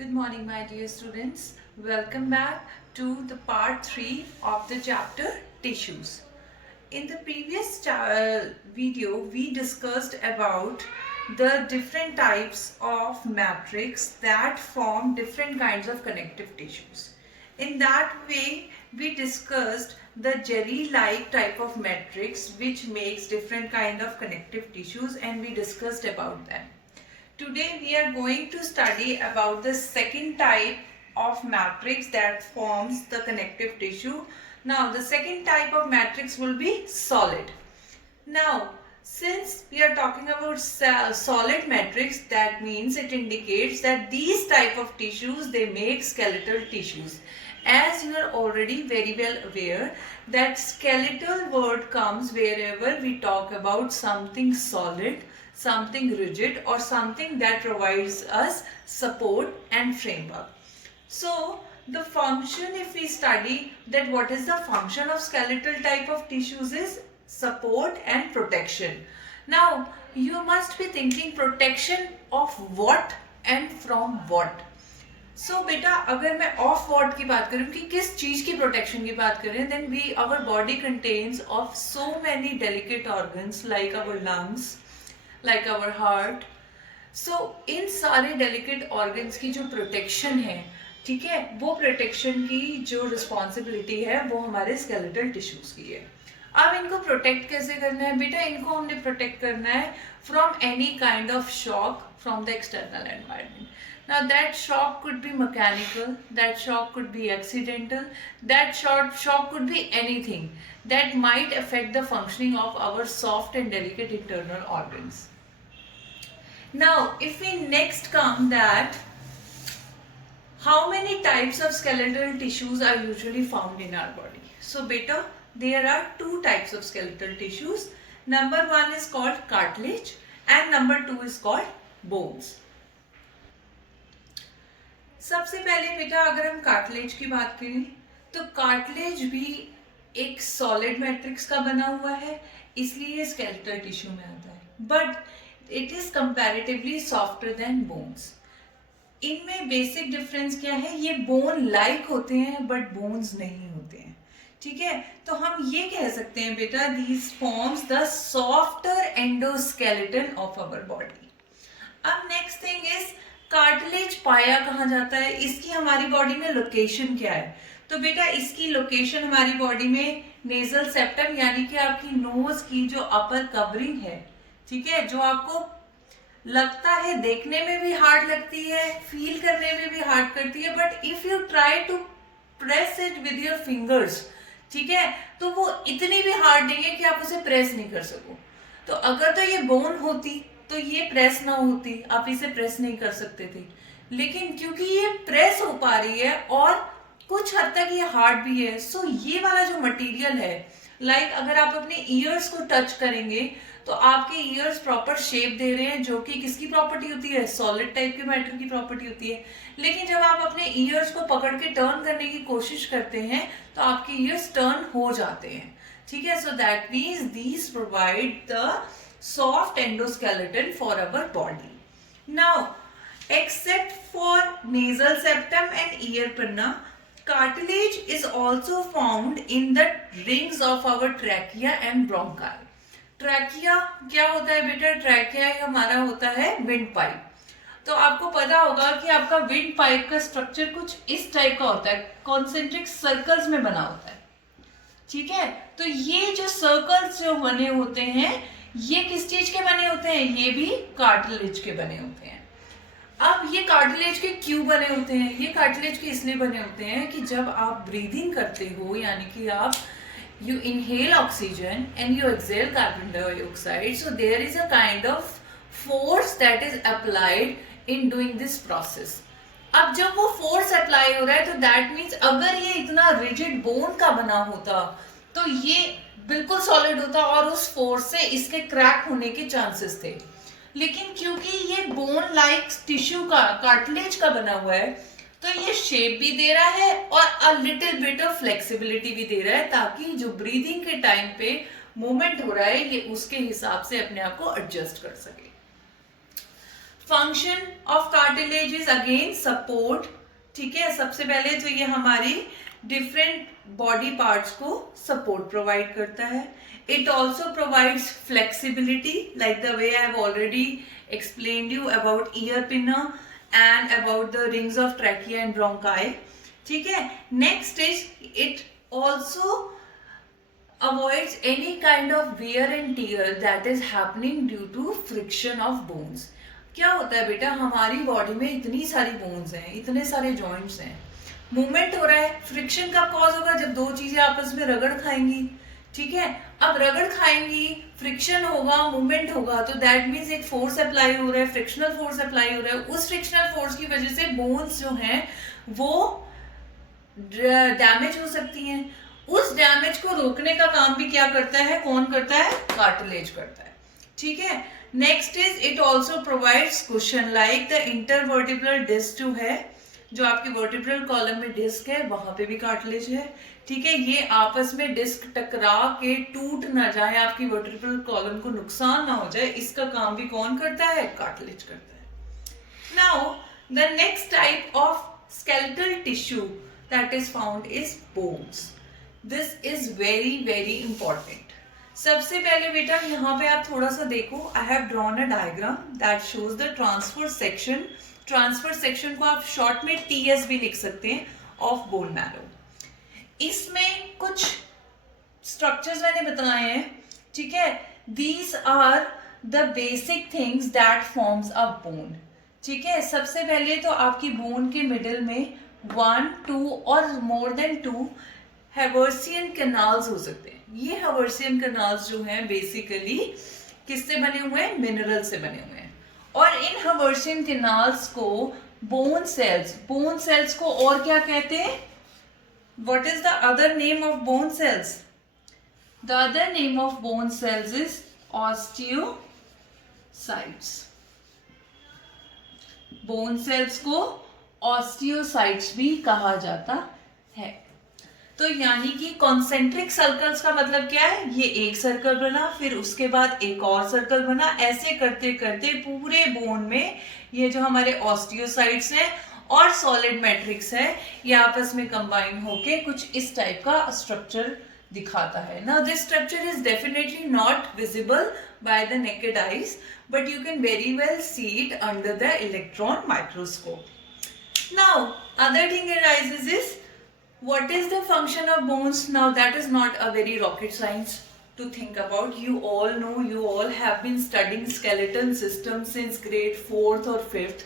Good morning, my dear students. Welcome back to the part 3 of the chapter Tissues. In the previous video, we discussed about the different types of matrix that form different kinds of connective tissues. In that way, we discussed the jelly-like type of matrix which makes different kind of connective tissues, and we discussed about them. Today we are going to study about the second type of matrix that forms the connective tissue. Now the second type of matrix will be solid. Now since we are talking about solid matrix, that means it indicates that these type of tissues, they make skeletal tissues. As you are already very well aware that skeletal word comes wherever we talk about something solid, something rigid, or something that provides us support and framework. So the function, if we study that what is the function of skeletal type of tissues, is support and protection. Now you must be thinking protection of what and from what. सो बेटा अगर मैं of what की बात करूं कि किस चीज की प्रोटेक्शन की बात करें, then we our body contents of so many delicate organs like our lungs, like our heart. So इन सारे डेलिकेट ऑर्गन्स की जो प्रोटेक्शन है, ठीक है, वो प्रोटेक्शन की जो रिस्पॉन्सिबिलिटी है वो हमारे स्केलेटल टिश्यूज की है. अब इनको प्रोटेक्ट कैसे करना है बेटा? इनको हमने प्रोटेक्ट करना है from any kind of shock from the external environment. Now that shock could be mechanical, that shock could be accidental, that shock could be anything that might affect the functioning of our soft and delicate internal organs. Now if we next come that how many types of skeletal tissues are usually found in our body. So beta, there are two types of skeletal tissues. Number one is called cartilage and number two is called bones. सबसे पहले बेटा अगर हम cartilage की बात करें तो cartilage भी एक सॉलिड मैट्रिक्स का बना हुआ है, इसलिए स्केलेटल टिश्यू में आता है, but it is comparatively softer then bones. इनमें बेसिक डिफरेंस क्या है? ये बोन लाइक होते हैं बट बोन्स नहीं होते हैं, ठीक है. तो हम ये कह सकते हैं बेटा these forms the softer endoskeleton of our body. अब नेक्स्ट थिंग इज कार्टिलेज पाया कहाँ जाता है, इसकी हमारी बॉडी में लोकेशन क्या है? तो बेटा इसकी लोकेशन हमारी बॉडी में नेजल सेप्टम, यानी कि आपकी नोज की जो अपर कवरिंग है, ठीक है, जो आपको लगता है देखने में भी हार्ड लगती है, फील करने में भी हार्ड करती है, but if you try to press it with your fingers, ठीक है, तो वो इतनी भी हार्ड नहीं है कि आप उसे प्रेस नहीं कर सको. तो अगर तो ये बोन होती तो ये प्रेस ना होती, आप इसे प्रेस नहीं कर सकते थे, लेकिन क्योंकि ये प्रेस हो पा रही है और कुछ हद तक ये हार्ड भी है, सो ये वाला जो मटेरियल है, लाइक अगर आप अपने ईयर्स को टच करेंगे तो आपके ईयर्स प्रॉपर शेप दे रहे हैं, जो कि किसकी प्रॉपर्टी होती है? सॉलिड टाइप के मैटर की प्रॉपर्टी होती है. लेकिन जब आप अपने ईयर्स को पकड़ के टर्न करने की कोशिश करते हैं तो आपके ईयर्स टर्न हो जाते हैं, ठीक है. So that means these provide the soft endoskeleton for our body. Now, except for nasal septum and ear pinna, cartilage is also found in the rings of our trachea and bronchi. Trachea क्या होता है बेटा? Trachea हमारा होता है wind pipe. तो आपको पता होगा कि आपका विंड पाइप का स्ट्रक्चर कुछ इस टाइप का होता है, कॉन्सेंट्रिक सर्कल्स में बना होता है, ठीक है. तो ये जो सर्कल्स जो बने होते हैं, ये किस चीज के बने होते हैं? ये भी कार्टिलेज के बने होते हैं. अब ये कार्टिलेज के क्यों बने होते हैं? ये कार्टिलेज के इसलिए बने होते हैं कि जब आप ब्रीदिंग करते हो, यानी कि आप you inhale oxygen and you exhale carbon dioxide, so there is a kind of force that is applied in doing this process. अब जब वो फोर्स अप्लाई हो रहा है तो दैट मीन्स अगर ये इतना रिजिड बोन का बना होता तो ये बिल्कुल सॉलिड होता और उस फोर्स से इसके क्रैक होने के चांसेस थे. लेकिन क्योंकि ये बोन लाइक टिश्यू का, कार्टिलेज का बना हुआ है, तो ये शेप भी दे रहा है और a little bit of flexibility भी दे रहा है, ताकि जो ब्रीदिंग के टाइम पे मूवमेंट हो रहा है ये उसके हिसाब से अपने आप को एडजस्ट कर सके. Function of cartilage is again support, ठीक है। सबसे पहले तो ये हमारी डिफरेंट बॉडी पार्ट्स को सपोर्ट प्रोवाइड करता है। It also provides flexibility, like the way I have already explained you about ear pinner and about the rings of trachea and bronchi, ठीक है। next is it also avoids any kind of wear and tear that is happening due to friction of bones। क्या होता है बेटा, हमारी body में इतनी सारी बोन्स हैं, इतने सारे जॉइंट्स हैं, मूवमेंट हो रहा है, फ्रिक्शन कब कॉज होगा, जब दो चीजें आपस में रगड़ खाएंगी, ठीक है। अब रगड़ खाएंगी, फ्रिक्शन होगा, मूवमेंट होगा, तो दैट मीन्स एक फोर्स अप्लाई हो रहा है, फ्रिक्शनल फोर्स अप्लाई हो रहा है। उस फ्रिक्शनल फोर्स की वजह से बोन्स जो हैं वो डैमेज हो सकती हैं। उस डैमेज को रोकने का काम भी क्या करता है, कौन करता है, कार्टिलेज करता है, ठीक है। Next is it also provides cushion, like the intervertebral disc जो है, जो आपके वर्टिब्रल कॉलम में डिस्क है, वहां पे भी कार्टिलेज है, ठीक है। ये आपस में डिस्क टकरा के टूट ना जाए, आपकी वर्टिब्रल कॉलम को नुकसान ना हो जाए, इसका काम भी कौन करता है, कार्टिलेज करता है। Now the next type of skeletal tissue that is found is bones. This is very very important. सबसे पहले बेटा यहाँ पे आप थोड़ा सा देखो, I have drawn a diagram that shows the transverse section. Transverse section को आप शॉर्ट में TS भी लिख सकते हैं, of bone marrow. इसमें कुछ स्ट्रक्चर्स मैंने बताए हैं, ठीक है। These are the basic things that forms a bone, ठीक है। सबसे पहले तो आपकी बोन के मिडिल में 1, 2 और मोर देन 2 हेवर्सियन कैनाल्स हो सकते हैं। ये हेवर्सियन कैनाल्स जो हैं बेसिकली किससे बने हुए हैं, मिनरल से बने हुए हैं। और इन हेवर्सियन कैनाल्स को बोन सेल्स को और क्या कहते हैं, what is the other name of bone cells, the other name of bone cells is osteocytes. Bone cells को ऑस्टियोसाइट्स भी कहा जाता है। तो यानी कि कॉन्सेंट्रिक सर्कल्स का मतलब क्या है, ये एक सर्कल बना, फिर उसके बाद एक और सर्कल बना, ऐसे करते करते पूरे बोन में ये जो हमारे ऑस्टियोसाइट्स हैं और सॉलिड मैट्रिक्स है, ये आपस में कंबाइन होके कुछ इस टाइप का स्ट्रक्चर दिखाता है। Now this structure is definitely not visible by the naked eyes, but you can very well see it under the electron microscope. Now other thing arises is, what is the function of bones? Now that is not a very rocket science to think about. You all know, you all have been studying skeleton system since grade 4th or 5th.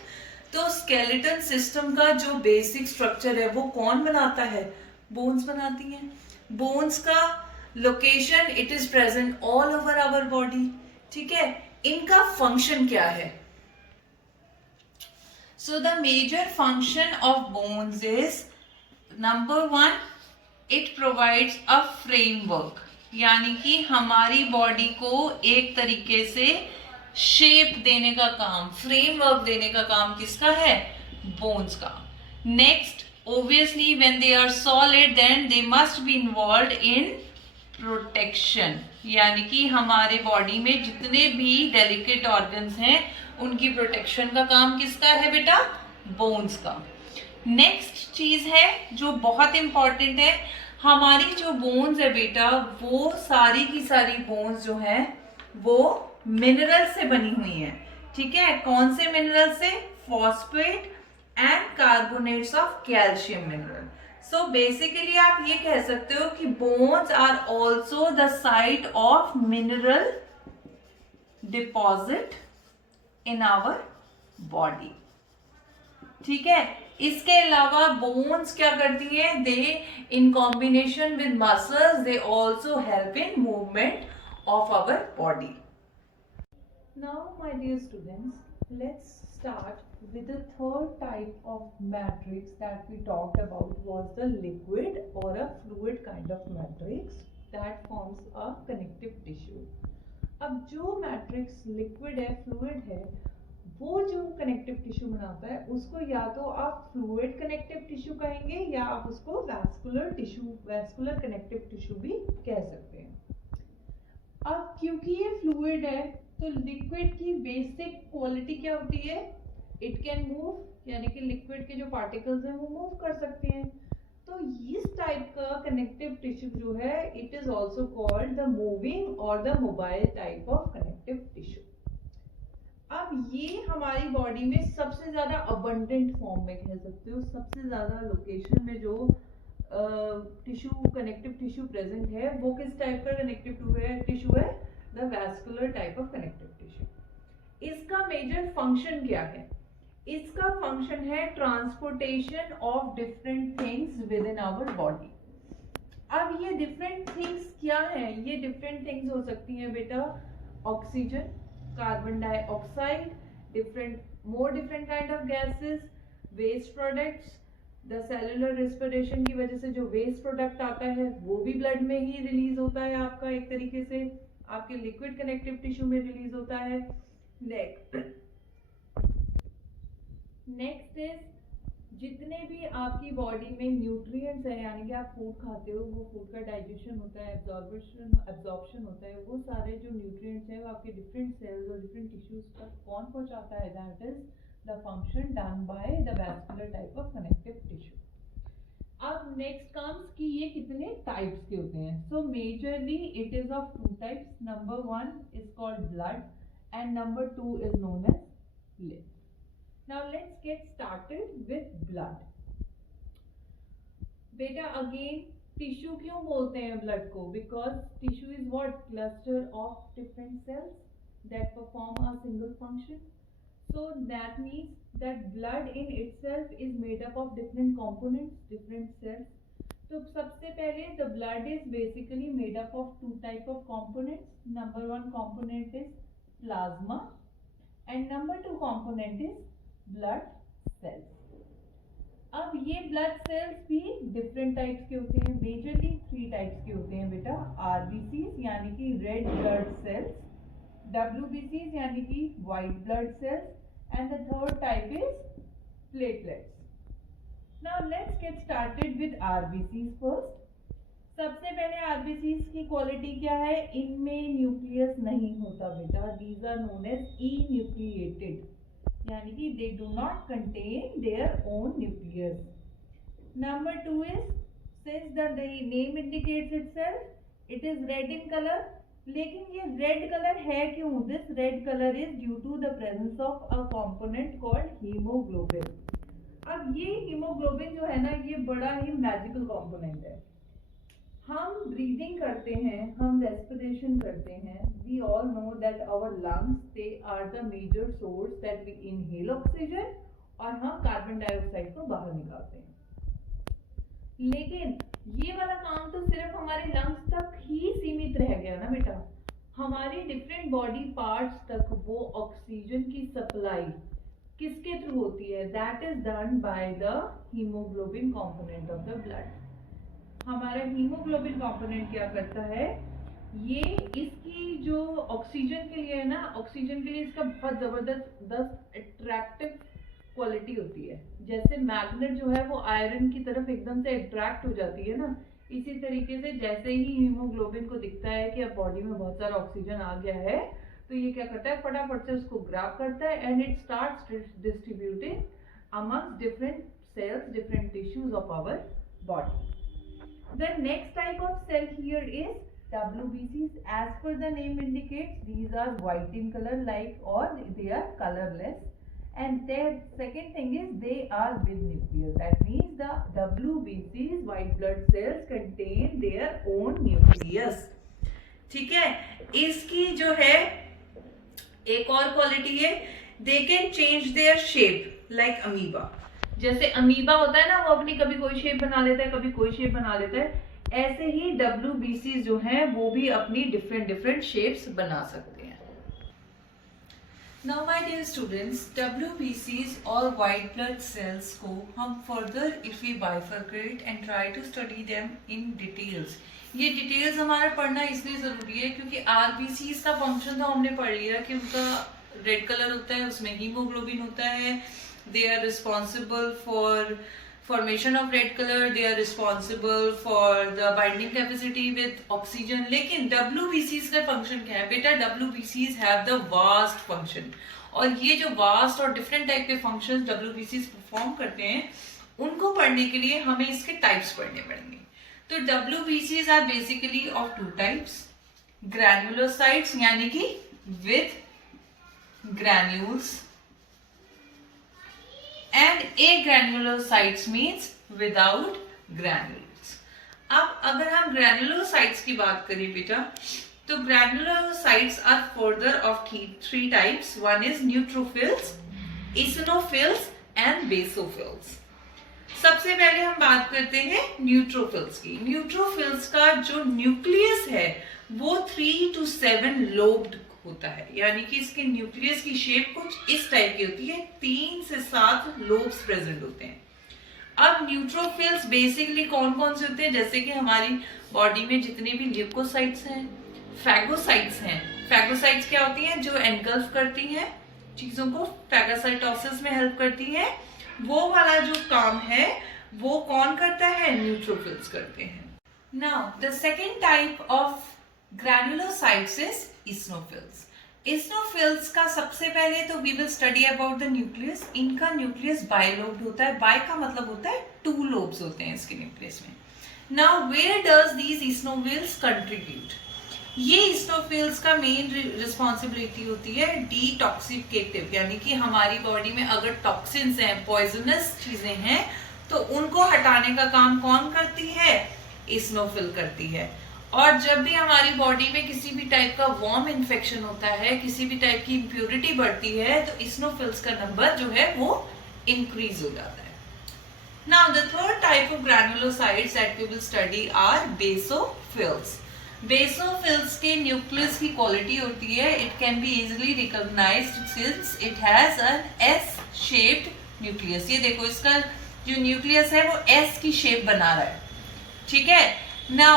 तो skeleton system का जो basic structure है वो कौन बनाता है, bones बनाती हैं। bones का location, it is present all over our body, ठीक है। इनका फंक्शन क्या है, so the major function of bones is, number 1, it provides a framework, यानी कि हमारी बॉडी को एक तरीके से शेप देने का काम, फ्रेमवर्क देने का काम किसका है, बोन्स का। Next, obviously when they are solid then they must be involved in protection, यानी कि हमारे बॉडी में जितने भी डेलिकेट ऑर्गन्स हैं उनकी प्रोटेक्शन का काम किसका है बेटा, बोन्स का। नेक्स्ट चीज है जो बहुत इंपॉर्टेंट है, हमारी जो बोन्स है बेटा वो सारी की सारी बोन्स जो हैं वो मिनरल से बनी हुई हैं, ठीक है। कौन से मिनरल से, phosphate and carbonates of calcium mineral. So basically आप ये कह सकते हो कि bones are also the site of mineral deposit in our body, ठीक है। इसके अलावा बोन्स क्या करती हैं, they in combination with muscles they also help in movement of our body. Now my dear students, let's start with the third type of matrix that we talked about, was the liquid or a fluid kind of matrix that forms a connective tissue. अब जो matrix liquid है, fluid है, वो जो connective tissue बनाता है उसको या तो आप फ्लूइड कनेक्टिव टिश्यू कहेंगे या आप उसको vascular tissue, vascular connective tissue भी कह सकते हैं। अब क्योंकि ये फ्लूइड है तो लिक्विड की बेसिक क्वालिटी क्या होती है? इट कैन मूव, यानी कि लिक्विड के जो पार्टिकल्स हैं वो मूव कर सकते हैं। तो इस टाइप का कनेक्टिव टिश्यू जो है it is also called the moving और the mobile type of connective tissue. अब ये हमारी बॉडी में सबसे ज्यादा अबंडेंट फॉर्म में कह सकते हो, सबसे ज्यादा लोकेशन में जो टिश्यू कनेक्टिव टिश्यू प्रेजेंट है वो किस टाइप का कनेक्टिव टिश्यू है? The vascular type of connective tissue. इसका मेजर फंक्शन क्या है? इसका फंक्शन है transportation of different things within our body. अब ये डिफरेंट थिंग्स क्या है? ये डिफरेंट थिंग्स हो सकती हैं बेटा, oxygen, carbon dioxide, different kind of gases, waste products. The cellular respiration की वजह से जो वेस्ट प्रोडक्ट आता है वो भी ब्लड में ही रिलीज होता है, आपका एक तरीके से आपके लिक्विड कनेक्टिव टिश्यू में रिलीज होता है। नेक्स्ट इज जितने भी आपकी बॉडी में न्यूट्रिएंट्स है, यानी कि आप फूड खाते हो वो फूड का डाइजेशन होता है, एब्जॉर्प्शन होता है, वो सारे जो न्यूट्रिएंट्स है वो आपके डिफरेंट सेल्स और डिफरेंट टिश्यूज तक कौन पहुंचाता है? That is the function done by the vascular type of connective tissue. अब नेक्स्ट कम्स कि ये कितने टाइप्स के होते हैं। So majorly it is of two types. Number 1 is called blood and number 2 is known as lymph. Now let's get started with blood. बेटा again tissue क्यों बोलते हैं ब्लड को? Because tissue is what? Cluster of different cells that perform a single function. So that means that blood in itself is made up of different components, different cells. तो सबसे पहले the blood is basically made up of two type of components. Number 1 component is plasma and number 2 component is blood cells. अब ये blood cells भी different types के होते हैं, majorly 3 types के होते हैं बेटा। RBCs यानी कि red blood cells, WBCs यानी कि white blood cells, and the third type is platelets. Now let's get started with RBCs first. सबसे पहले RBCs की क्वालिटी क्या है? इनमें न्यूक्लियस नहीं होता बेटा। These are known as enucleated, यानी कि they do not contain their own nucleus. Number 2 is, since the name indicates itself, it is red in color. लेकिन ये रेड कलर है क्यों? This red colour is due to the presence of a component called haemoglobin. अब ये haemoglobin जो है ना ये बड़ा ही मैजिकल कंपोनेंट है। हम ब्रीदिंग करते हैं, हम रेस्पिरेशन करते हैं। We all know that our lungs they are the major source that we inhale oxygen और हम कार्बन डाइऑक्साइड को बाहर निकालते हैं। लेकिन ये वाला काम तो सिर्फ हमारे लंग्स तक ही सीमित रह गया ना बेटा। हमारी डिफरेंट बॉडी पार्ट्स तक वो ऑक्सीजन की सप्लाई किसके थ्रू होती है? That is done by the haemoglobin component of the blood. हमारा हीमोग्लोबिन कंपोनेंट क्या करता है? ये इसकी जो ऑक्सीजन के लिए है ना, ऑक्सीजन के लिए इसका बहुत जबरदस्त अट्रैक्टिव क्वालिटी होती है। जैसे मैग्नेट जो है वो आयरन की तरफ एकदम से अट्रैक्ट हो जाती है ना, इसी तरीके से जैसे ही हीमोग्लोबिन को दिखता है कि अब बॉडी में बहुत सारा ऑक्सीजन आ गया है तो ये क्या करता है? फटाफट से उसको ग्रैब करता है and it starts distributing amongst different cells, different tissues of our body. The next type of cell here is WBCs. As per the name indicates, these are white in color, like, or they are colorless. And their second thing is they are with nucleus. That means the WBCs, white blood cells, contain their own nucleus. ठीक है, इसकी जो है एक और quality है, they can change their shape like amoeba. जैसे amoeba होता है ना, वो अपनी कभी कोई शेप बना लेता है, कभी कोई शेप बना लेता है, ऐसे ही WBCs जो हैं वो भी अपनी डिफरेंट शेप्स बना सकते हैं। Now my dear students, WBCs और white blood cells को हम further if we bifurcate and try to study them in details. ये डिटेल्स हमारा पढ़ना इसलिए ज़रूरी है क्योंकि RBCs का फंक्शन तो हमने पढ़ लिया कि उनका रेड कलर होता है, उसमें हीमोग्लोबिन होता है, they are responsible for formation of red colour, they are responsible for the binding capacity with oxygen. लेकिन WBCs का फंक्शन क्या है बेटा? WBCs have the vast function, और ये जो वास्ट और डिफरेंट टाइप के फंक्शंस WBCs परफॉर्म करते हैं, उनको पढ़ने के लिए हमें इसके टाइप्स पढ़ने पड़ेंगे। तो WBCs are basically of two types, granulocytes यानी कि with granules, and agranulocytes means without granules। अब अगर हम granulocytes की बात करें बेटा, तो granulocytes are further of three types। One is neutrophils, eosinophils and basophils। सबसे पहले हम बात करते हैं न्यूट्रोफिल्स की। न्यूट्रोफिल्स का जो न्यूक्लियस है वो 3 to 7 लोब्ड होता है, यानी कि इसके न्यूक्लियस की शेप कुछ इस टाइप की होती है, 3 से 7 लोब्स प्रेजेंट होते हैं। अब न्यूट्रोफिल्स बेसिकली कौन कौन से होते हैं? जैसे कि हमारी बॉडी में जितने भी ल्यूकोसाइट्स हैं, फैगोसाइट्स हैं। फैगोसाइट्स क्या होती हैं? जो एनगल्फ करती हैं चीजों को, फैगोसाइटोसिस में हेल्प करती हैं। वो वाला जो काम है वो कौन करता है? न्यूट्रोफिल्स करते हैं। Now the second type of granulocytes is eosinophils। eosinophils का सबसे पहले तो we will study about the nucleus। इनका न्यूक्लियस बाइलोब्ड होता है। बाय का मतलब होता है 2 लोब्स होते हैं इसके न्यूक्लियस में। Now where does these eosinophils contribute? ये eosinophils का मेन रिस्पॉन्सिबिलिटी होती है डिटॉक्सिफिकेटिव, यानी कि हमारी बॉडी में अगर टॉक्सिन्स हैं, पॉइजनस चीजें हैं, तो उनको हटाने का काम कौन करती है? eosinophil करती है। और जब भी हमारी बॉडी में किसी भी टाइप का वॉर्म इन्फेक्शन होता है, किसी भी टाइप की इम्प्योरिटी बढ़ती है, तो eosinophils का नंबर जो है वो इंक्रीज हो जाता है। Now the third type of granulocytes that we will study are basophils. Basophils के न्यूक्लियस की क्वालिटी होती है, it can be easily recognised since it has an S shaped nucleus. ये देखो, इसका जो न्यूक्लियस है वो एस की शेप बना रहा है, ठीक है। Now,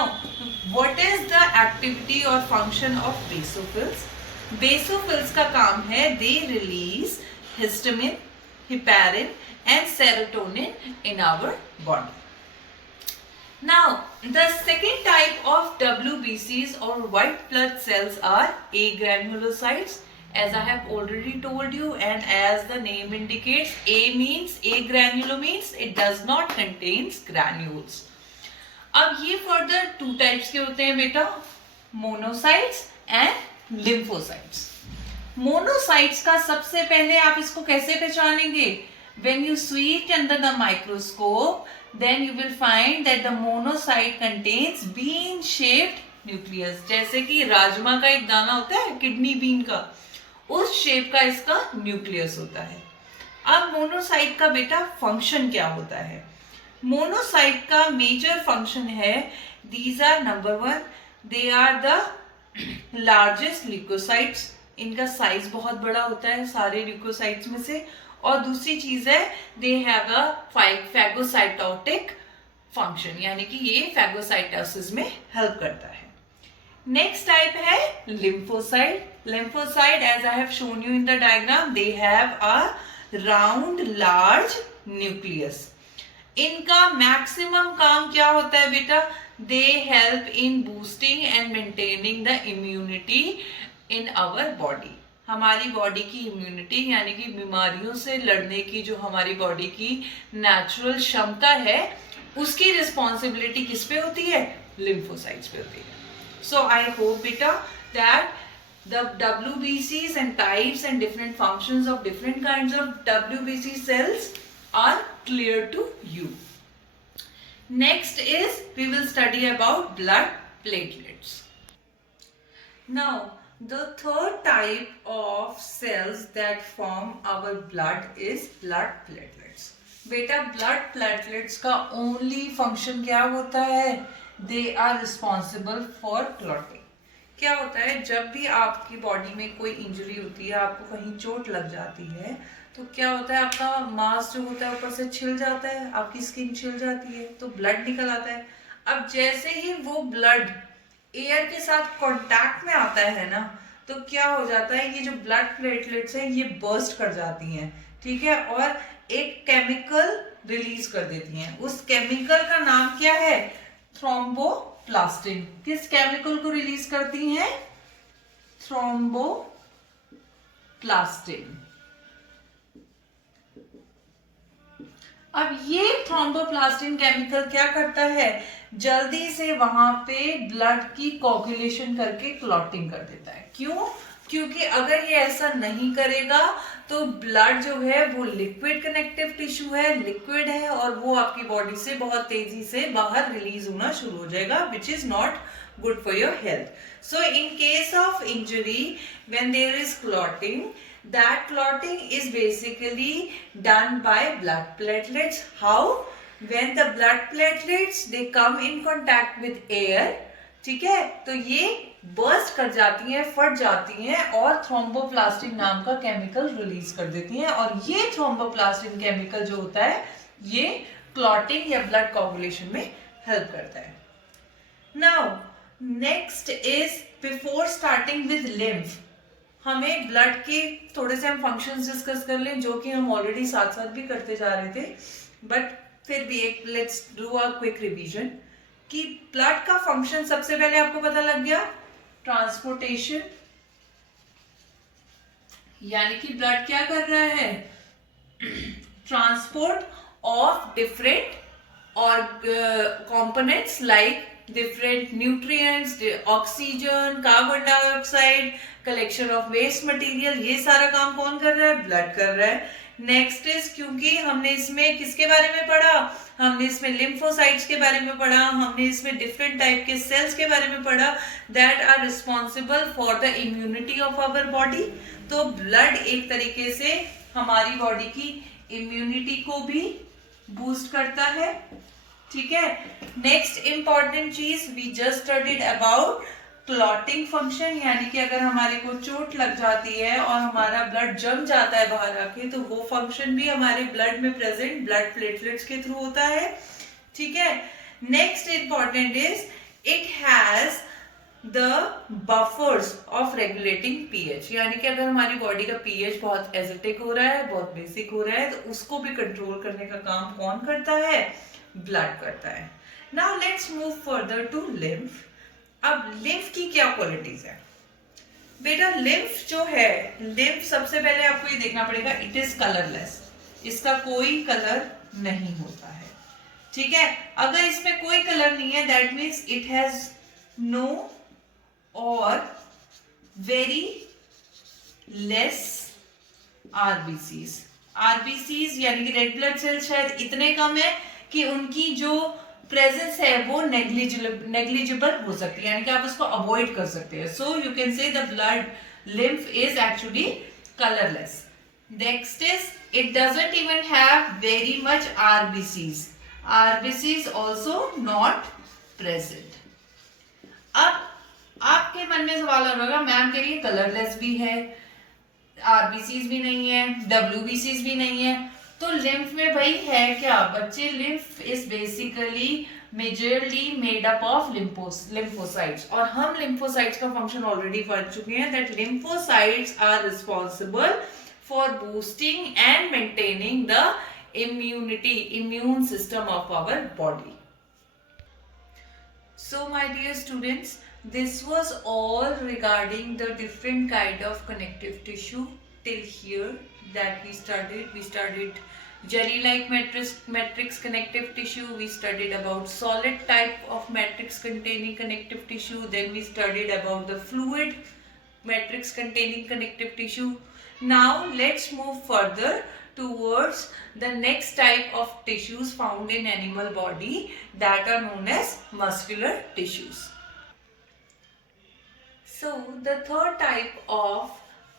what is the activity or function of basophils? Basophils का काम है they release histamine, heparin and serotonin in our body. Now, the second type of WBCs or white blood cells are agranulocytes, as I have already told you, and as the name indicates, A means agranulo means it does not contains granules। अब ये further 2 types के होते हैं बेटा, monocytes and lymphocytes. Monocytes का सबसे पहले आप इसको कैसे पहचानेंगे? When you see it under the microscope, then you will find that the monocyte contains bean shaped nucleus. जैसे कि राजमा का एक दाना होता है, किडनी बीन का, उस शेप का इसका न्यूक्लियस होता है। अब मोनोसाइट का बेटा फंक्शन क्या होता है? मोनोसाइट का मेजर फंक्शन है, these are number 1, they are the largest leukocytes. इनका साइज बहुत बड़ा होता है सारे ल्यूकोसाइट्स में से। और दूसरी चीज है, दे हैव अ फैगोसाइटोटिक फंक्शन, यानी कि ये फैगोसाइटोसिस में हेल्प करता है। नेक्स्ट टाइप है lymphocyte. Lymphocyte, as I have shown you in the diagram, they have a round large nucleus. इनका मैक्सिमम काम क्या होता है बेटा? They help in boosting and maintaining the immunity in our body. हमारी बॉडी की immunity, यानी कि बीमारियों से लड़ने की जो हमारी बॉडी की नेचुरल क्षमता है, उसकी रिस्पॉन्सिबिलिटी किस पे होती है? लिम्फोसाइट्स पे होती है। सो आई होप बेटा that the WBCs and types and different functions of different kinds of WBC cells are clear to you. Next is we will study about blood platelets. Now the third type of cells that form our blood is blood platelets. बेटा blood platelets का only function क्या होता है? They are responsible for clotting. क्या होता है, जब भी आपकी बॉडी में कोई इंजरी होती है, आपको कहीं चोट लग जाती है, तो क्या होता है, आपका मांस जो होता है ऊपर से छिल जाता है, आपकी स्किन छिल जाती है, तो ब्लड निकल आता है। अब जैसे ही वो ब्लड एयर के साथ कांटेक्ट में आता है ना, तो क्या हो जाता है, ये जो ब्लड प्लेटलेट्स है ये बर्स्ट कर जाती हैं, ठीक है। और एक केमिकल रिलीज कर देती हैं। उस केमिकल का नाम क्या है? थ्रोम्बोप्लास्टिन। किस केमिकल को रिलीज करती हैं? थ्रोम्बोप्लास्टिन। अब ये थ्रोम्बोप्लास्टिन केमिकल क्या करता है? जल्दी से वहां पे ब्लड की कोगुलेशन करके क्लॉटिंग कर देता है। क्यों? क्योंकि अगर ये ऐसा नहीं करेगा तो ब्लड जो है वो लिक्विड कनेक्टिव टिश्यू है, लिक्विड है, और वो आपकी बॉडी से बहुत तेजी से बाहर रिलीज होना शुरू हो जाएगा, which is not good for your health. So in case of injury, when there is clotting, that clotting is basically done by blood platelets. How? When the blood platelets they come in contact with air, ठीक है, तो ये burst कर जाती हैं, फट जाती हैं और थ्रोम्बोप्लास्टिन नाम का केमिकल रिलीज कर देती हैं। और ये थ्रोम्बोप्लास्टिन केमिकल जो होता है ये क्लॉटिंग या ब्लड कोगुलेशन में हेल्प करता है। Now next is before starting with lymph, हमें ब्लड के थोड़े से हम फंक्शंस डिस्कस कर लें, जो कि हम ऑलरेडी साथ साथ भी करते जा रहे थे, बट फिर भी एक let's do a quick revision कि ब्लड का फंक्शन सबसे पहले आपको पता लग गया, ट्रांसपोर्टेशन, यानी कि ब्लड क्या कर रहा है? ट्रांसपोर्ट ऑफ डिफरेंट और components like different nutrients, oxygen, carbon dioxide, collection of waste material, ये सारा काम कौन कर रहा है? ब्लड कर रहा है। नेक्स्ट इज, क्योंकि हमने इसमें किसके बारे में पढ़ा? हमने इसमें लिम्फोसाइट्स के बारे में पढ़ा, हमने इसमें डिफरेंट टाइप के सेल्स के बारे में पढ़ा that are responsible for the immunity of our body. तो ब्लड एक तरीके से हमारी बॉडी की इम्यूनिटी को भी बूस्ट करता है, ठीक है। नेक्स्ट इंपॉर्टेंट चीज we just studied about clotting function, यानी कि अगर हमारे को चोट लग जाती है और हमारा ब्लड जम जाता है बाहर आके, तो वो फंक्शन भी हमारे ब्लड में प्रेजेंट ब्लड प्लेटलेट्स के थ्रू होता है, ठीक है। Next important is it has the buffers of regulating pH, यानी कि अगर हमारी बॉडी का पीएच बहुत एसिडिक हो रहा है, बहुत बेसिक हो रहा है, तो उसको भी कंट्रोल करने का काम कौन करता है? ब्लड करता है। Now let's move further to lymph. अब लिम्फ की क्या क्वालिटीज है बेटा? लिम्फ जो है, लिम्फ सबसे पहले आपको ये देखना पड़ेगा, इट इज कलरलेस, इसका कोई कलर नहीं होता है, ठीक है। अगर इसमें कोई कलर नहीं है that means it has no or very less RBCs. RBCs यानी कि रेड ब्लड सेल शायद इतने कम है कि उनकी जो प्रेजेंस है वो नेग्लिजिबल हो सकती है, यानी कि आप उसको अवॉइड कर सकते हैं। So you can say the blood lymph is actually colourless. Next is it doesn't even have very much RBCs, RBCs also not present. अब आपके मन में सवाल आ रहा होगा, मैम कह रही है कलरलेस भी है, आरबीसीज भी नहीं है, डब्ल्यूबीसीज भी नहीं है, तो लिम्फ में भाई है क्या बच्चे? Lymph is basically majorly made up of lymphocytes, और हम लिम्फोसाइट्स का फंक्शन ऑलरेडी पढ़ चुके हैं that lymphocytes are responsible for boosting and maintaining the immune system of our body. So my dear students, this was all regarding the different kind of connective tissue till here that we studied. We studied jelly-like matrix connective tissue. We studied about solid type of matrix containing connective tissue. Then we studied about the fluid matrix containing connective tissue. Now let's move further towards the next type of tissues found in animal body that are known as muscular tissues. So the third type of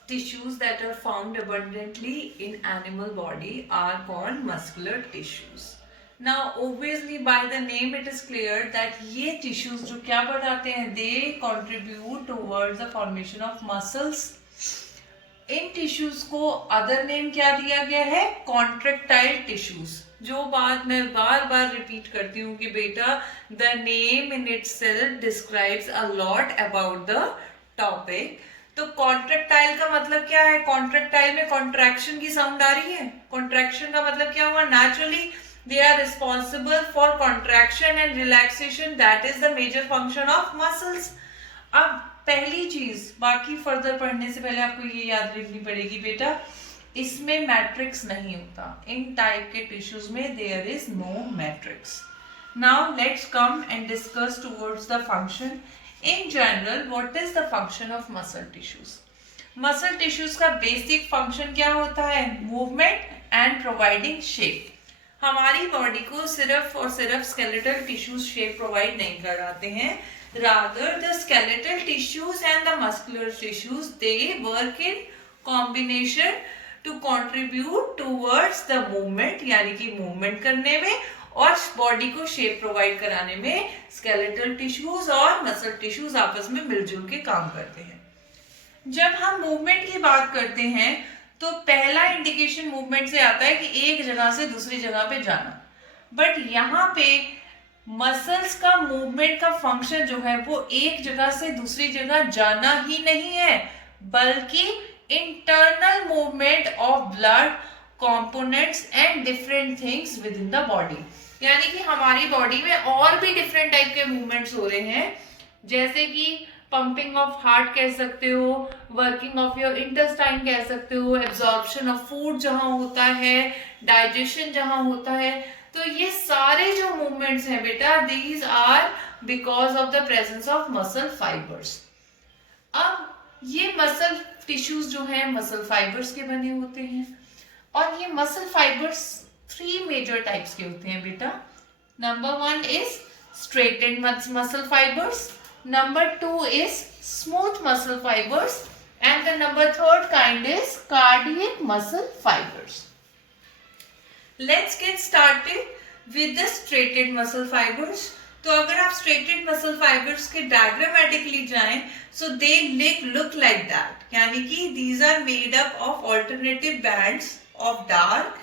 tissues that are found abundantly in animal body are called muscular tissues. Now obviously by the name it is clear that ये tissues जो क्या बताते हैं, they contribute towards the formation of muscles. In tissues को other name क्या दिया गया है? Contractile tissues. जो बात मैं बार बार रिपीट करती हूँ कि बेटा the name in itself describes a lot about the topic. तो कॉन्ट्रेक्टाइल का मतलब क्या है? कॉन्ट्रेक्टाइल में कॉन्ट्रैक्शन की साउंड आ रही है। कॉन्ट्रैक्शन का मतलब क्या हुआ? Naturally they are responsible for contraction and relaxation, that is the major function of muscles. अब पहली चीज, बाकी फर्दर पढ़ने से पहले आपको ये याद रखनी पड़ेगी बेटा, इसमें मैट्रिक्स नहीं होता, इन टाइप के टिश्यूज में there is no matrix. Now let's come and discuss towards the function. In general what is the function of muscle tissues? Muscle tissues का बेसिक फंक्शन क्या होता है? Movement and providing shape. हमारी body को सिर्फ और सिर्फ स्केलेटल टिश्यूज शेप प्रोवाइड नहीं कराते हैं, rather the skeletal tissues and the muscular tissues, they work in combination to contribute towards the movement, यानी कि मूवमेंट करने में और बॉडी को शेप प्रोवाइड कराने में स्केलेटल टिश्यूज और मसल टिश्यूज आपस में मिलजुल के काम करते हैं. जब हम मूवमेंट की बात करते हैं तो पहला इंडिकेशन मूवमेंट से आता है कि एक जगह से दूसरी जगह पे जाना, बट यहाँ पे मसल्स का मूवमेंट का फंक्शन जो है वो एक जगह से दूसरी जगह जाना ही नहीं है, बल्कि internal movement of blood components and different things with in the body. यानी कि हमारी बॉडी में और भी डिफरेंट टाइप के मूवमेंट्स हो रहे हैं, जैसे कि पंपिंग ऑफ हार्ट कह सकते हो, वर्किंग ऑफ योर इंटेस्टाइन कह सकते हो, एब्जॉर्प्शन ऑफ फूड जहां होता है, डाइजेशन जहां होता है. तो ये सारे जो मूवमेंट्स हैं बेटा, these are because of the presence of muscle fibres. अब ये मसल टिश्यूज जो हैं मसल फाइबर्स के बने होते हैं, और ये मसल फाइबर्स 3 मेजर टाइप्स के होते हैं बेटा. Number 1 is striated muscle fibres, number 2 is smooth muscle fibres, and the number 3rd kind is cardiac muscle fibres. Let's get started with the straightened muscle fibers. तो अगर आप straightened muscle fibers के diagrammatically जाएं, so they look like that. यानी कि these are made up of alternative bands of dark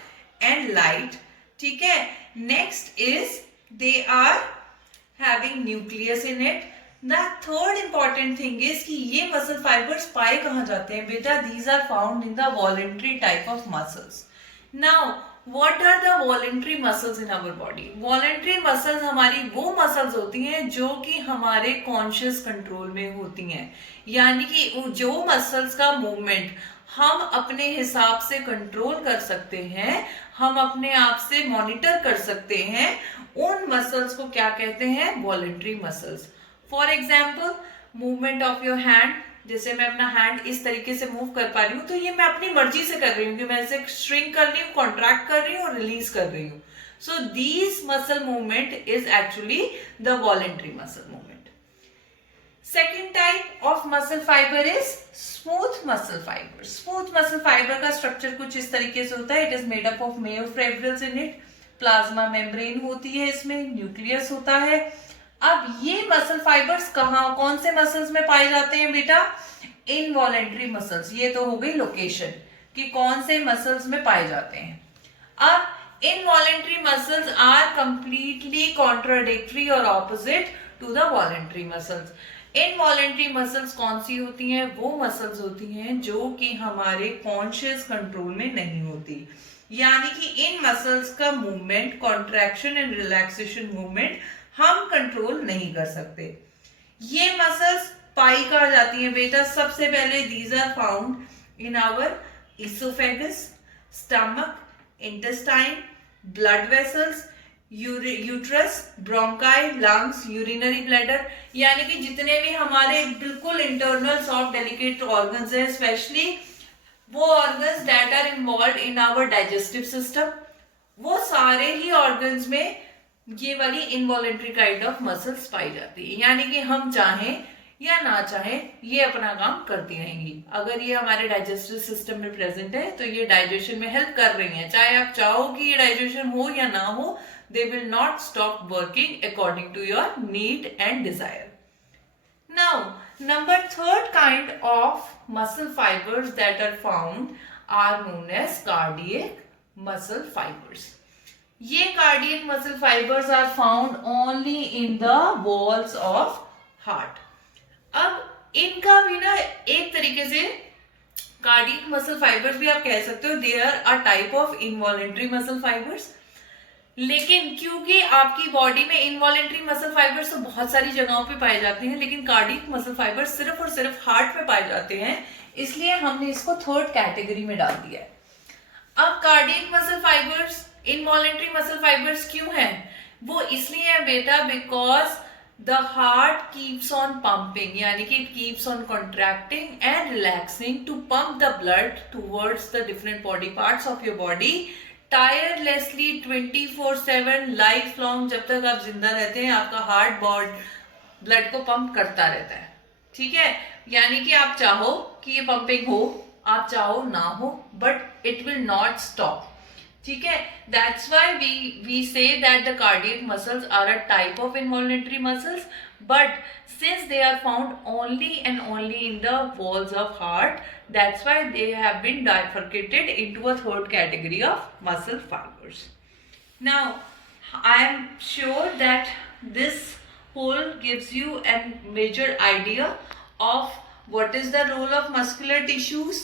and light. ठीक है? Next is they are having nucleus in it. The third important thing is कि ये muscle fibers पाए कहाँ जाते हैं बेटा? These are found in the voluntary type of muscles. Now what are the voluntary muscles in our body? Voluntary muscles हमारी वो muscles होती हैं जो कि हमारे conscious control में होती हैं, यानी कि जो muscles का movement हम अपने हिसाब से कंट्रोल कर सकते हैं, हम अपने आप से मॉनिटर कर सकते हैं, उन मसल्स को क्या कहते हैं? Voluntary muscles. For example movement of your hand, जैसे मैं अपना हैंड इस तरीके से मूव कर पा रही हूँ, तो ये मैं अपनी मर्जी से कर रही हूँ कि मैं इसे श्रिंक कर रही हूँ, कॉन्ट्रैक्ट कर रही हूँ और रिलीज कर रही हूँ. So these muscle movement is actually the voluntary muscle movement. Second type of muscle fibre is smooth muscle fibre. Smooth muscle fibre का स्ट्रक्चर कुछ इस तरीके से होता है. It is made up of myofibrils in it, plasma membrane होती है, इसमें न्यूक्लियस होता है. अब ये मसल फाइबर्स कौन से मसल्स में पाए जाते हैं बेटा? Involuntary muscles. ये तो हो गई लोकेशन कि कौन से मसल्स में पाए जाते हैं. अब involuntary muscles are completely contradictory और opposite to the voluntary muscles. Involuntary muscles कौन सी होती हैं? वो मसल्स होती हैं जो कि हमारे कॉन्शियस कंट्रोल में नहीं होती, यानी कि इन मसल्स का movement, contraction and relaxation movement हम कंट्रोल नहीं कर सकते. ये मसल्स पाई कहाँ जाती हैं बेटा? सबसे पहले these are found in our oesophagus, stomach, intestine, blood vessels, uterus, bronchi, lungs, urinary bladder. यानी कि जितने भी हमारे बिल्कुल इंटरनल सॉफ्ट डेलिकेट ऑर्गन्स हैं, स्पेशली वो organs that are involve in our digestive system, वो सारे ही ऑर्गन्स में ये वाली इनवॉलेंट्री काइंड ऑफ मसल्स पाई जाती है. यानी कि हम चाहें या ना चाहें ये अपना काम करती रहेंगी. अगर ये हमारे डाइजेस्टिव सिस्टम में प्रेजेंट है तो ये डाइजेशन में हेल्प कर रही हैं, चाहे आप चाहो कि ये डाइजेशन हो या ना हो, they will not stop working according to your need and desire. Now, number 3rd kind of muscle fibers that are found are known as cardiac muscle fibers. ये cardiac muscle fibers are found only in the walls of heart. अब इनका भी ना एक तरीके से cardiac muscle fibers भी आप कह सकते हो, they are a type of involuntary muscle fibers. लेकिन क्योंकि आपकी बॉडी में इनवॉलेंट्री मसल फाइबर्स तो बहुत सारी जगहों पे पाए जाते हैं, लेकिन कार्डियक मसल फाइबर्स सिर्फ और सिर्फ हार्ट में पाए जाते हैं, इसलिए हमने इसको थर्ड कैटेगरी में डाल दिया है। अब cardiac muscle fibres involuntary muscle fibres क्यों हैं? वो इसलिए है बेटा because the heart keeps on pumping, यानी कि it keeps on contracting and relaxing to pump the blood towards the different body parts of your body tirelessly 24/7 life long. जब तक आप जिंदा रहते हैं आपका हार्ट ब्लड को पंप करता रहता है, ठीक है। यानी कि आप चाहो कि ये पंपिंग हो, आप चाहो ना हो, but it will not stop, ठीक है। That's why we say that the cardiac muscles are a type of involuntary muscles, but since they are found only and only in the walls of heart, that's why they have been bifurcated into a third category of muscle fibers. Now I am sure that this whole gives you a major idea of what is the role of muscular tissues.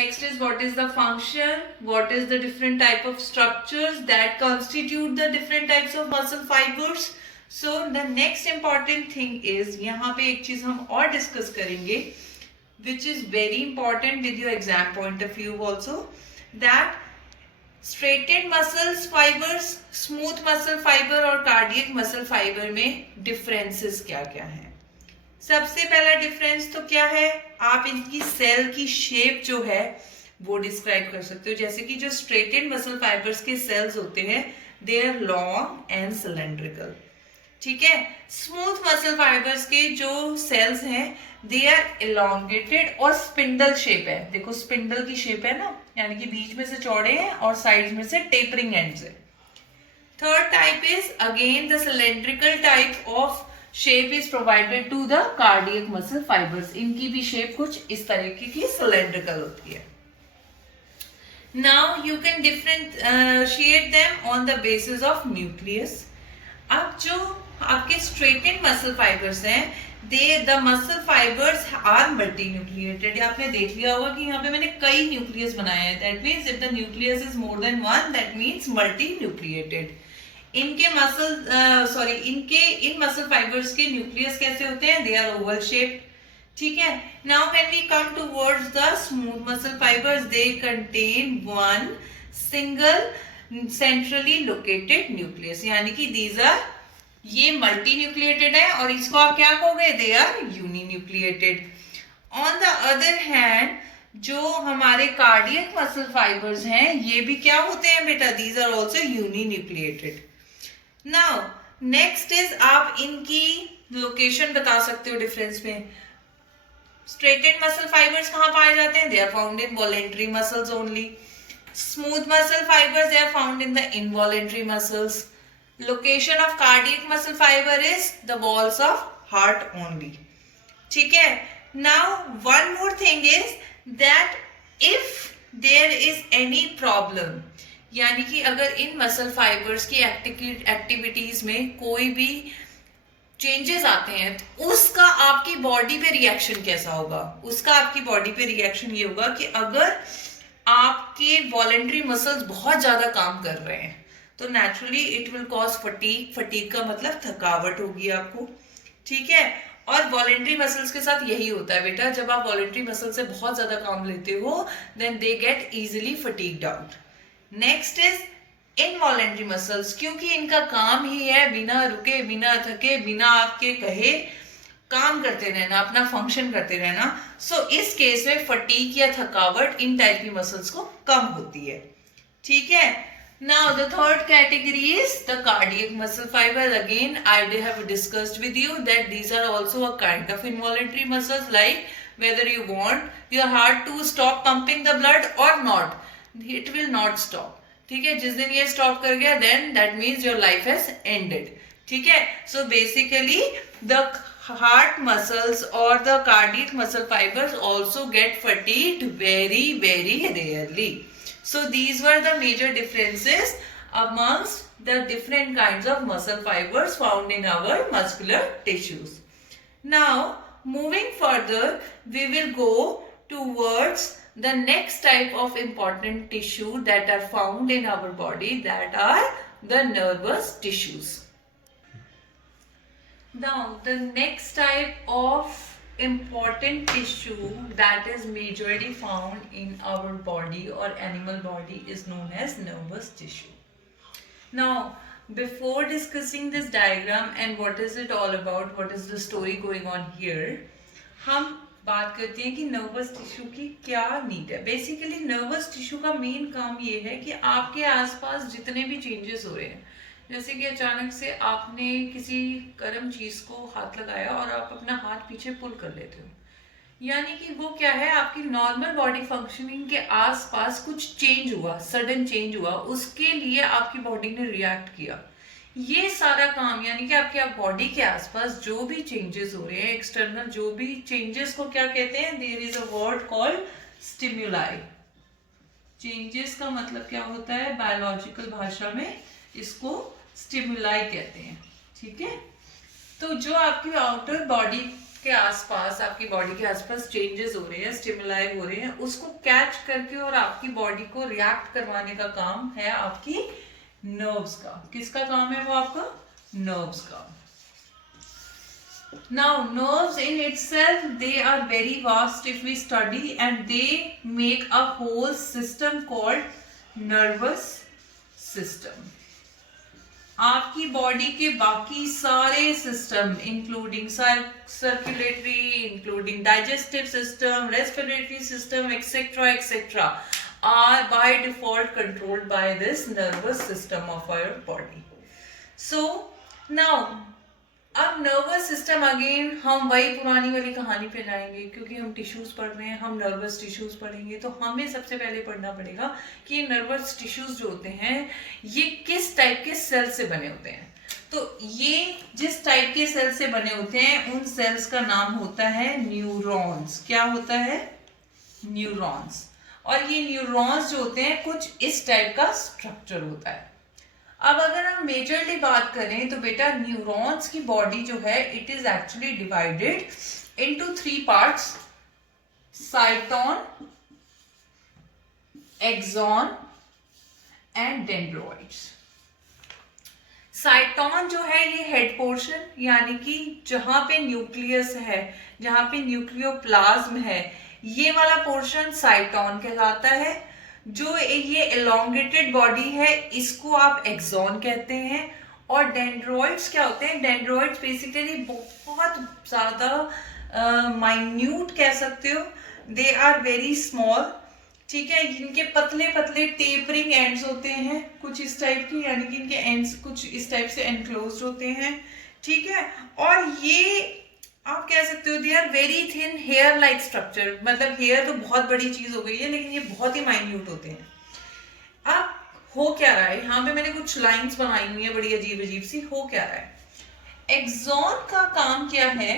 Next is what is the function, what is the different type of structures that constitute the different types of muscle fibers. So the next important thing is, यहाँ पे एक चीज हम और discuss करेंगे which is very important with your exam point of view also, that straightened muscles fibers, smooth muscle fiber और cardiac muscle fiber में differences क्या क्या हैं। सबसे पहला डिफरेंस तो क्या है, आप इनकी सेल की शेप जो है वो डिस्क्राइब कर सकते हो। जैसे कि जो स्ट्रेटेड मसल फाइबर्स के सेल्स होते हैं they are long and cylindrical, ठीक है। स्मूथ मसल फाइबर्स के जो सेल्स हैं दे आर एलोंगेटेड और स्पिंडल शेप है। देखो स्पिंडल की शेप है ना, यानी कि बीच में से चौड़े हैं और साइड में से टेपरिंग एंड्स है। Third type is again the cylindrical type of shape is provided to the cardiac muscle fibres. इनकी भी शेप कुछ इस तरीके की सिलेंड्रिकल होती है। Now you can differentiate them on the basis of nucleus. अब जो आपके स्ट्रेटेड मसल फाइबर्स हैं the muscle fibres are multi nucleated. आपने देख लिया होगा कि यहाँ पे मैंने कई न्यूक्लियस बनाए हैं, that means if the nucleus is more than one that means multi nucleated. इनके इन मसल फाइबर्स के न्यूक्लियस कैसे होते हैं, दे आर ओवल शेप्ड, ठीक है। Now when we come towards the smooth muscle fibres they contain one single centrally located nucleus, यानी कि दीज आर, ये मल्टी न्यूक्लिएटेड है और इसको आप क्या कहोगे, they are uni nucleated. On the other hand जो हमारे कार्डियक मसल फाइबर्स हैं ये भी क्या होते हैं बेटा, these are also uni nucleated. Now next is आप इनकी लोकेशन बता सकते हो डिफरेंस में। स्ट्रेटेड मसल फाइबर्स कहाँ पाए जाते हैं, they are found in voluntary muscles only. Smooth muscle fibers, they are found in the involuntary muscles. Location of cardiac muscle fiber is the walls of heart only. ठीक है। Now one more thing is that if there is any problem, यानी कि अगर इन muscle fibres की activities में कोई भी changes आते हैं तो उसका आपकी बॉडी पे रिएक्शन कैसा होगा। उसका आपकी बॉडी पे रिएक्शन ये होगा कि अगर आपके वॉलेंट्री मसल्स बहुत ज्यादा काम कर रहे हैं तो naturally it will cause fatigue. Fatigue का मतलब थकावट होगी आपको, ठीक है। और वॉलेंट्री मसल्स के साथ यही होता है बेटा, जब आप वॉलेंट्री मसल से बहुत ज्यादा काम लेते हो then they get easily fatigued out. Next is involuntary muscles, क्योंकि इनका काम ही है बिना रुके, बिना थके, बिना आपके कहे काम करते रहना, अपना फंक्शन करते रहना। सो इस केस में फटीग या थकावट इन टाइप की मसल्स को कम होती है, ठीक है। Now the third category is the cardiac muscle fibre. Again I have discussed with you that these are also a kind of involuntary muscles, like whether you want your heart to stop pumping the blood or not, it will not stop, ठीक है। जिस दिन ये stop कर गया then that means your life has ended, ठीक है। So basically the heart muscles or the cardiac muscle fibers also get fatigued very very rarely. So these were the major differences amongst the different kinds of muscle fibers found in our muscular tissues. Now moving further, we will go towards the next type of important tissue that are found in our body, that are the nervous tissues. Now the next type of important tissue that is majorly found in our body or animal body is known as nervous tissue. Now before discussing this diagram and what is it all about, what is the story going on here, हम बात करते हैं कि nervous tissue की क्या need है. Basically nervous tissue का main काम ये है कि आपके आसपास जितने भी चेंजेस हो रहे हैं, जैसे कि अचानक से आपने किसी गर्म चीज को हाथ लगाया और आप अपना हाथ पीछे पुल कर लेते हो, यानी कि वो क्या है, आपकी नॉर्मल बॉडी फंक्शनिंग के आसपास कुछ चेंज हुआ, सडन चेंज हुआ, उसके लिए आपकी बॉडी ने रिएक्ट किया. ये सारा काम यानी कि आपके बॉडी के आसपास जो भी चेंजेस हो रहे हैं, एक्सटर्नल जो भी चेंजेस को क्या कहते हैं, there is a word called stimuli. Changes का मतलब क्या होता है, बायोलॉजिकल भाषा में इसको स्टिम्युलाई कहते हैं. ठीक है, तो जो आपकी आउटर बॉडी के आसपास, आपकी बॉडी के आसपास चेंजेस हो रहे हैं, स्टिमुलाई हो रहे हैं, उसको कैच करके और आपकी बॉडी को रिएक्ट करवाने का काम है आपकी नर्व्स का. किसका काम है वो, आपका नर्व्स का. Now nerves in itself they are very vast if we study and they make a whole system called nervous system. आपकी बॉडी के बाकी सारे system including circulatory, including digestive system, respiratory system etcetera etcetera are by default controlled by this nervous system of our body. So now अब nervous system again हम वही पुरानी वाली कहानी पे जाएंगे, क्योंकि हम टिश्यूज पढ़ रहे हैं, हम नर्वस टिश्यूज पढ़ेंगे, तो हमें सबसे पहले पढ़ना पड़ेगा कि ये नर्वस टिश्यूज जो होते हैं ये किस टाइप के सेल से बने होते हैं. तो ये जिस टाइप के सेल से बने होते हैं उन सेल्स का नाम होता है न्यूरॉन्स. क्या होता है, न्यूरॉन्स. और ये न्यूरॉन्स जो होते हैं कुछ इस टाइप का स्ट्रक्चर होता है. अब अगर हम मेजरली बात करें तो बेटा न्यूरॉन्स की बॉडी जो है it is actually divided into 3 parts, cyton, axon and dendroids. Cyton जो है ये हेड पोर्शन, यानी कि जहां पे न्यूक्लियस है, जहां पे न्यूक्लियोप्लाज्म है, ये वाला पोर्शन साइटोन कहलाता है. जो ये एलोंगेटेड बॉडी है इसको आप एक्सॉन कहते हैं. और डेंड्रॉइड्स क्या होते हैं, डेंड्रॉइड्स बेसिकली बहुत ज्यादा माइन्यूट कह सकते हो, दे आर वेरी स्मॉल. ठीक है, इनके पतले पतले टेपरिंग एंड्स होते हैं कुछ इस टाइप की, यानी कि इनके एंड्स कुछ इस टाइप से एनक्लोज्ड होते हैं. ठीक है, और ये आप कह सकते हो they are very thin hair like structure. मतलब हेयर तो बहुत बड़ी चीज हो गई है, लेकिन ये बहुत ही माइन्यूट होते हैं. अब हो क्या रहा है, यहाँ पे मैंने कुछ लाइंस बनाई हुई है बड़ी अजीब अजीब सी. हो क्या रहा है, एक्सॉन का काम क्या है,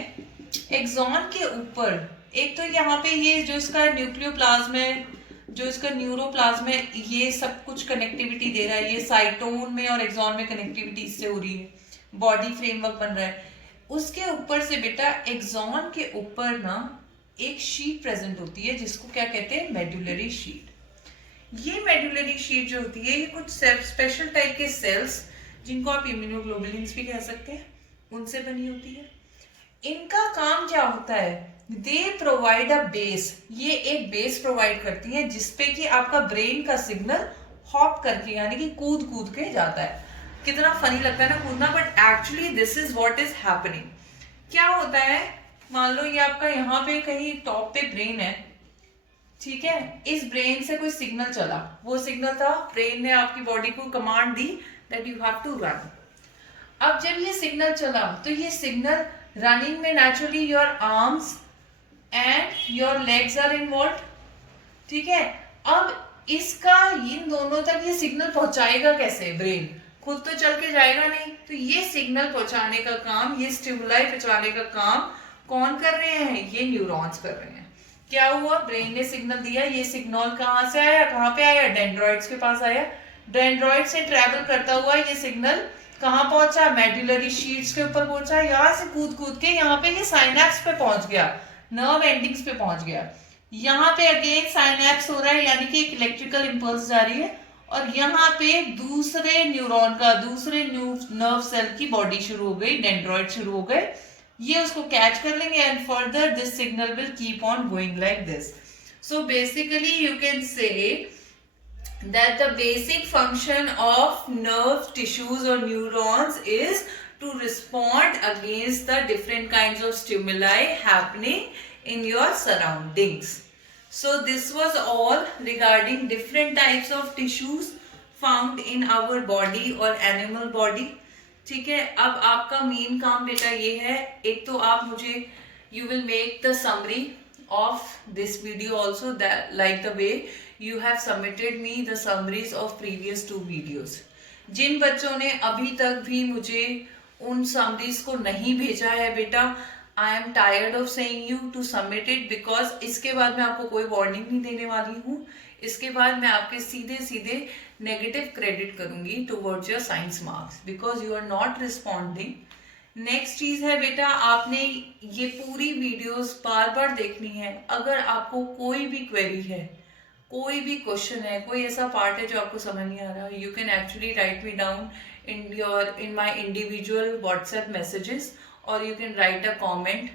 एक्सॉन के ऊपर एक तो यहाँ पे ये जो इसका न्यूक्लियोप्लाज्म है, जो इसका न्यूरोप्लाज्म है, ये सब कुछ कनेक्टिविटी दे रहा है. ये साइटोन में और एक्सॉन में कनेक्टिविटी इससे हो रही है, बॉडी फ्रेमवर्क बन रहा है. उसके ऊपर से बेटा एक्सॉन के ऊपर ना एक शीट प्रेजेंट होती है जिसको क्या कहते हैं, मेडुलरी शीट. ये मेडुलरी शीट जो होती है ये कुछ स्पेशल टाइप के सेल्स, जिनको आप इम्यूनोग्लोबुलिन्स भी कह सकते हैं, उनसे बनी होती है. इनका काम क्या होता है, दे प्रोवाइड अ बेस. ये एक बेस प्रोवाइड करती है जिसपे कि आपका ब्रेन का सिग्नल हॉप करके यानी कि कूद कूद के जाता है. कितना फनी लगता है ना कूदना, but actually this is what is happening. क्या होता है, मान लो ये आपका यहाँ पे कहीं टॉप पे ब्रेन है. ठीक है, इस ब्रेन से कोई सिग्नल चला, वो सिग्नल था, ब्रेन ने आपकी बॉडी को कमांड दी that you have to run. अब जब ये सिग्नल चला तो ये सिग्नल रनिंग में naturally your arms and your legs are involve. ठीक है, अब इसका इन दोनों तक ये सिग्नल पहुंचाएगा कैसे, ब्रेन खुद तो चल के जाएगा नहीं. तो ये सिग्नल पहुंचाने का काम, ये स्टिमुलाई पहुंचाने का काम कौन कर रहे हैं, ये न्यूरॉन्स कर रहे हैं. क्या हुआ, ब्रेन ने सिग्नल दिया, ये सिग्नल कहाँ से आया, कहाँ पे आया, डेंड्रॉइड्स के पास आया. डेंड्रॉइड से ट्रेवल करता हुआ ये सिग्नल कहाँ पहुंचा, मेडुलरी शीट्स के ऊपर पहुंचा. यहाँ से कूद कूद के यहाँ पे ये साइनैप्स पे पहुंच गया, नर्व एंडिंग्स पे पहुंच गया. यहाँ पे अगेन साइनैप्स हो रहा है, यानी कि एक इलेक्ट्रिकल इंपल्स जा रही है, और यहाँ पे दूसरे न्यूरॉन का, दूसरे नर्व सेल की बॉडी शुरू हो गई, डेंड्रॉइड शुरू हो गए, ये उसको कैच कर लेंगे and further this signal will keep on going like this. So basically you can say that the basic function of nerve tissues or neurons is to respond against the different kinds of stimuli happening in your surroundings. So this was all regarding different types of tissues found in our body or animal body. ठीक है, अब आपका main काम बेटा ये है, एक तो आप मुझे you will make the summary of this video also, that like the way you have submitted me the summaries of previous 2 videos. जिन बच्चों ने अभी तक भी मुझे उन समरीज को नहीं भेजा है बेटा, I am tired of saying you to submit it, because इसके बाद मैं आपको कोई वार्निंग नहीं देने वाली हूँ. इसके बाद मैं आपके सीधे सीधे नेगेटिव क्रेडिट करूंगी towards your science marks, because you are not responding. Next चीज है बेटा, आपने ये पूरी वीडियोस बार बार देखनी है. अगर आपको कोई भी क्वेरी है, कोई भी क्वेश्चन है, कोई ऐसा पार्ट है जो आपको समझ नहीं आ रहा, you can actually right me down in my individual WhatsApp messages, or you can write a comment.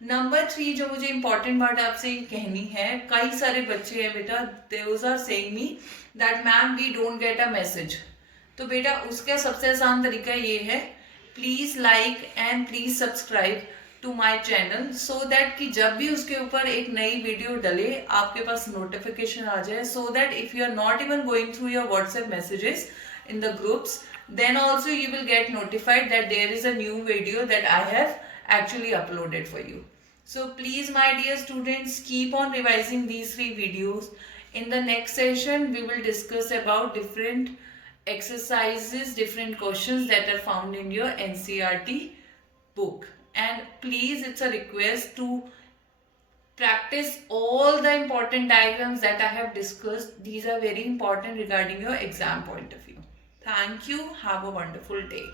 Number 3 जो मुझे इंपॉर्टेंट बात आपसे कहनी है, कई सारे बच्चे हैं बेटा, those are saying me that ma'am we don't get a message. तो बेटा उसका सबसे आसान तरीका ये है, please like and please subscribe to my channel, so that कि जब भी उसके ऊपर एक नई वीडियो डले आपके पास नोटिफिकेशन आ जाए, so that if you are not even going through your WhatsApp messages in the groups, then also you will get notified that there is a new video that I have actually uploaded for you. So please my dear students, keep on revising these 3 videos. In the next session we will discuss about different exercises, different questions that are found in your NCERT book. And please, it's a request to practice all the important diagrams that I have discussed. These are very important regarding your exam point of view. Thank you. Have a wonderful day.